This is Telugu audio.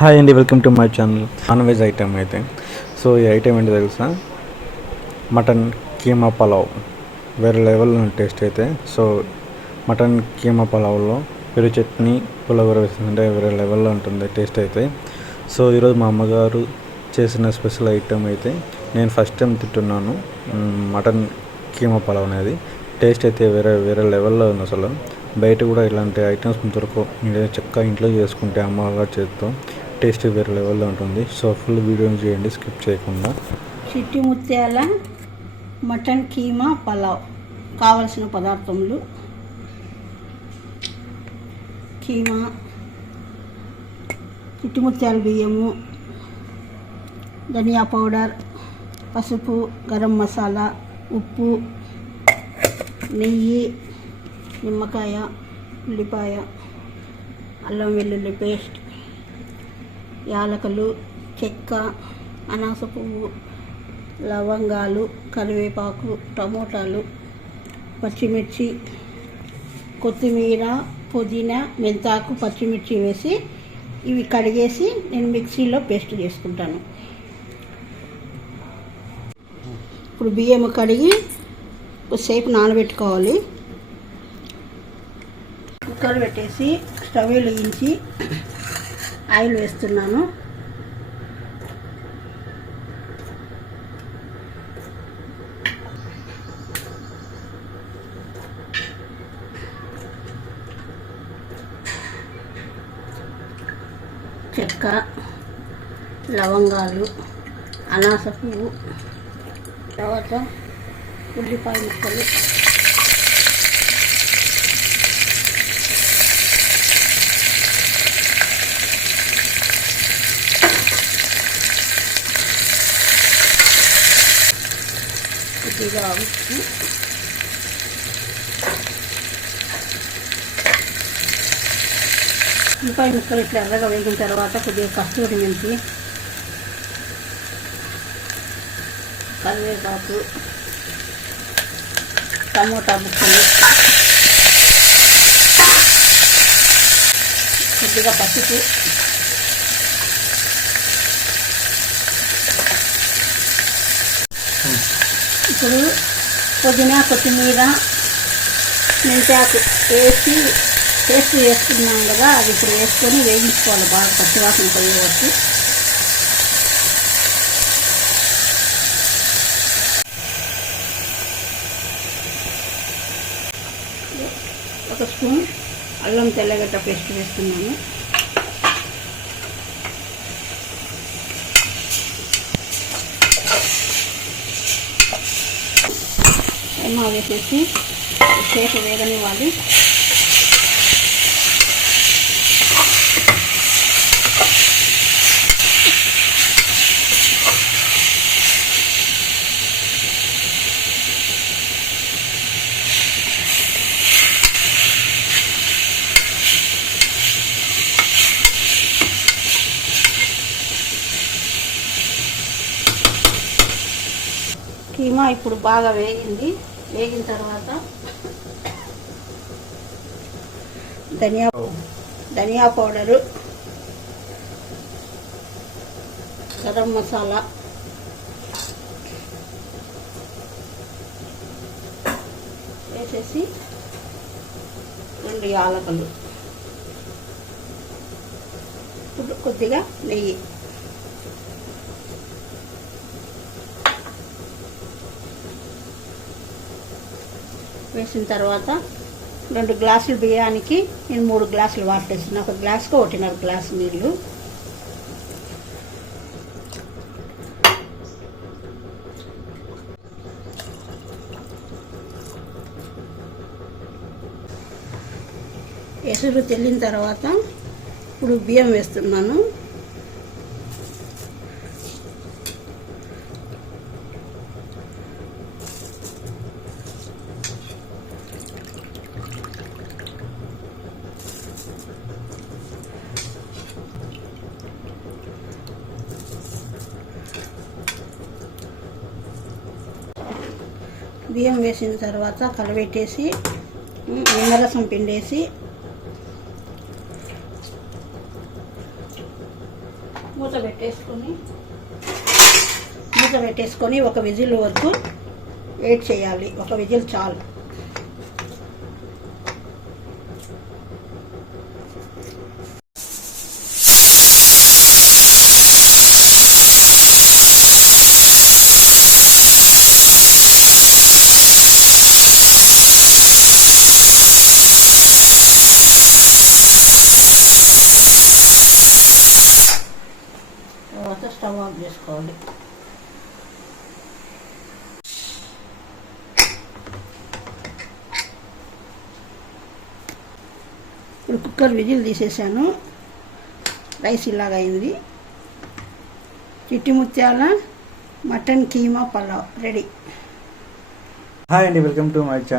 హాయ్ అండి welcome to my channel non veg item అయితే. సో ఈ ఐటెం ఏంటి తెలుసా? మటన్ కీమా పలావ్. వేరే లెవెల్లో టేస్ట్ అయితే. సో మటన్ కీమా పలావ్లో పెరుగు చట్నీ పులగూర వేస్తుందంటే వేరే లెవెల్లో ఉంటుంది టేస్ట్ అయితే. సో ఈరోజు మా అమ్మగారు చేసిన స్పెషల్ ఐటెం అయితే నేను ఫస్ట్ టైం తింటున్నాను. మటన్ కీమా పలావ్ అనేది. టేస్ట్ అయితే వేరే వేరే లెవెల్లో ఉంది అసలు. బయట కూడా ఇలాంటి ఐటమ్స్ దొరకవు. చక్కగా ఇంట్లో చేసుకుంటే అమ్మగారు చేతితో. టేస్ట్ వేరే లెవెల్లో ఉంటుంది. సో ఫుల్ వీడియో చేయండి స్కిప్ చేయకుండా. చిట్టి ముత్యాల మటన్ కీమా పలావ్ కావలసిన పదార్థములు. కీమా చిట్టి ముత్యాల బియ్యము ధనియా పౌడర్ పసుపు గరం మసాలా ఉప్పు నెయ్యి నిమ్మకాయ ఉల్లిపాయ అల్లం వెల్లుల్లి పేస్ట్ యాలకులు చెక్క అనాస పువ్వు లవంగాలు కరివేపాకు టమోటాలు పచ్చిమిర్చి కొత్తిమీర పుదీనా మెంతాకు పచ్చిమిర్చి వేసి ఇవి కడిగేసి నేను మిక్సీలో పేస్ట్ చేసుకుంటాను. ఇప్పుడు బియ్యం కడిగి కొద్దిసేపు నానబెట్టుకోవాలి. కుక్కర్ పెట్టేసి స్టవ్ వెలిగించి ఆయిల్ వేస్తున్నాను. చెక్క లవంగాలు అనాస పువ్వు తర్వాత ఉల్లిపాయ ముక్కలు. కొద్దిగా ఉప్పు. ఉల్లిపాయ ముక్కలు ఇట్లా ఎర్రగా వేగిన తర్వాత కొద్దిగా కస్తూరి మెంతి కరివేపాకు టమోటా ముక్కలు కొద్దిగా పసుపు ఇప్పుడు పుదీనా కొత్తిమీర మెంతాకు వేసి పేస్ట్ వేసుకున్నాం కదా అది ఇప్పుడు వేసుకొని వేయించుకోవాలి బాగా పచ్చివాసన పోయేవచ్చు ఒక స్పూన్ అల్లం తెల్లగడ్డ పేస్ట్ వేస్తున్నాను ఏమో వేసేసి సేపు వేగనివ్వాలి. కీమా ఇప్పుడు బాగా వేగింది. వేగిన తర్వాత ధనియా ధనియా పౌడరు గరం మసాలా వేసేసి రెండు యాలకులు. ఇప్పుడు కొద్దిగా నెయ్యి. వేసిన తర్వాత రెండు గ్లాసులు బియ్యానికి నేను మూడు గ్లాసులు వాటర్ ఒక గ్లాస్కి ఒకటిన్నర గ్లాసు నీళ్ళు. ఎసురు తెల్లిన తర్వాత ఇప్పుడు బియ్యం వేస్తున్నాను. బియ్యం వేసిన తర్వాత కలబెట్టేసి నిమ్మరసం పిండేసి మూత పెట్టేసుకొని మూత పెట్టేసుకొని ఒక విజిల్ వద్దు వెయిట్ చేయాలి. ఒక విజిల్ చాలు. తర్వాత స్టవ్ ఆఫ్ చేసుకోవాలి ఇప్పుడు కుక్కర్ విజిల్ తీసేసాను. రైస్ ఇలాగ అయింది చిట్టి ముత్యాల mutton keema pulao ready. Hi అండి వెల్కమ్ టు మై ఛానల్.